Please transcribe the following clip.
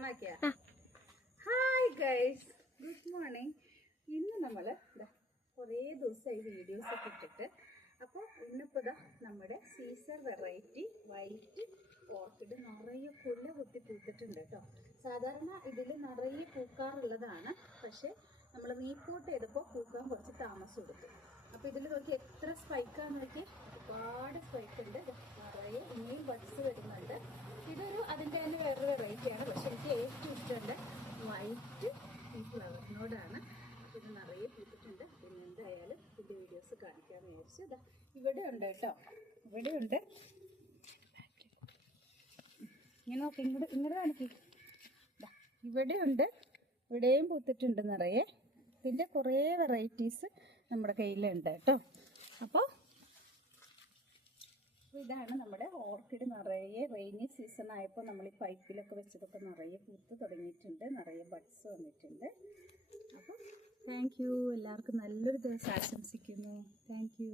ഓണാക്കിയ hi guys, good morning. ഇന്ന് നമ്മൾ കുറേ ദിവസമായി വീഡിയോസ് ഒക്കെ ഇട്ടിട്ട്, അപ്പോൾ ഇന്നിപ്പോൾ നമ്മുടെ സീസർ വെറൈറ്റി വൈറ്റ് ഓർക്കിഡ് നിറയെ കുല കുത്തി പൂത്തിട്ടുണ്ട് കേട്ടോ. സാധാരണ ഇതിൽ നിറയെ പൂക്കാറുള്ളതാണ്, പക്ഷേ നമ്മൾ റീപോർട്ട് ചെയ്തപ്പോൾ പൂക്കാൻ കുറച്ച് താമസം എടുത്തു. അപ്പോൾ ഇതിൽ നോക്കി എത്ര സ്പൈക്കാന്ന് നോക്കി, ഒരുപാട് സ്പൈക്ക് ഉണ്ട്, നിറയെ ഇനിയും ബഡ്സ് വരുന്നുണ്ട്. ഇതൊരു അതിൻ്റെ തന്നെ വേറൊരു വെറൈറ്റിയാണ്, പക്ഷെ എനിക്ക് ഏറ്റവും ഇഷ്ടമുണ്ട് വൈറ്റ് ഈ ഫ്ലവറിനോടാണ്. ഇത് നിറയെ പൂത്തിട്ടുണ്ട്. പിന്നെ എന്തായാലും ഇതിൻ്റെ വീഡിയോസ് കാണിക്കാമെന്ന് വിചാരിച്ചു. ഇതാ ഇവിടെ ഉണ്ട് കേട്ടോ, ഇവിടെ ഉണ്ട്. ഇങ്ങനെ നോക്കി, ഇങ്ങോട്ട് കാണിക്കി. ഇവിടെ ഉണ്ട്, ഇവിടെയും പൂത്തിട്ടുണ്ട് നിറയെ. ഇതിൻ്റെ കുറേ വെറൈറ്റീസ് നമ്മുടെ കയ്യിലുണ്ട് കേട്ടോ. അപ്പോൾ ഇതാണ് നമ്മുടെ ഓർക്കിഡ്. നിറയെ റെയിനി സീസൺ ആയപ്പോൾ നമ്മൾ ഈ പൈപ്പിലൊക്കെ വെച്ചതൊക്കെ നിറയെ പൂത്ത് തുടങ്ങിയിട്ടുണ്ട്, നിറയെ ബഡ്സ് വന്നിട്ടുണ്ട്. അപ്പോൾ താങ്ക് യു, എല്ലാവർക്കും നല്ലൊരു ദിവസം ആശംസിക്കുന്നു. Thank you.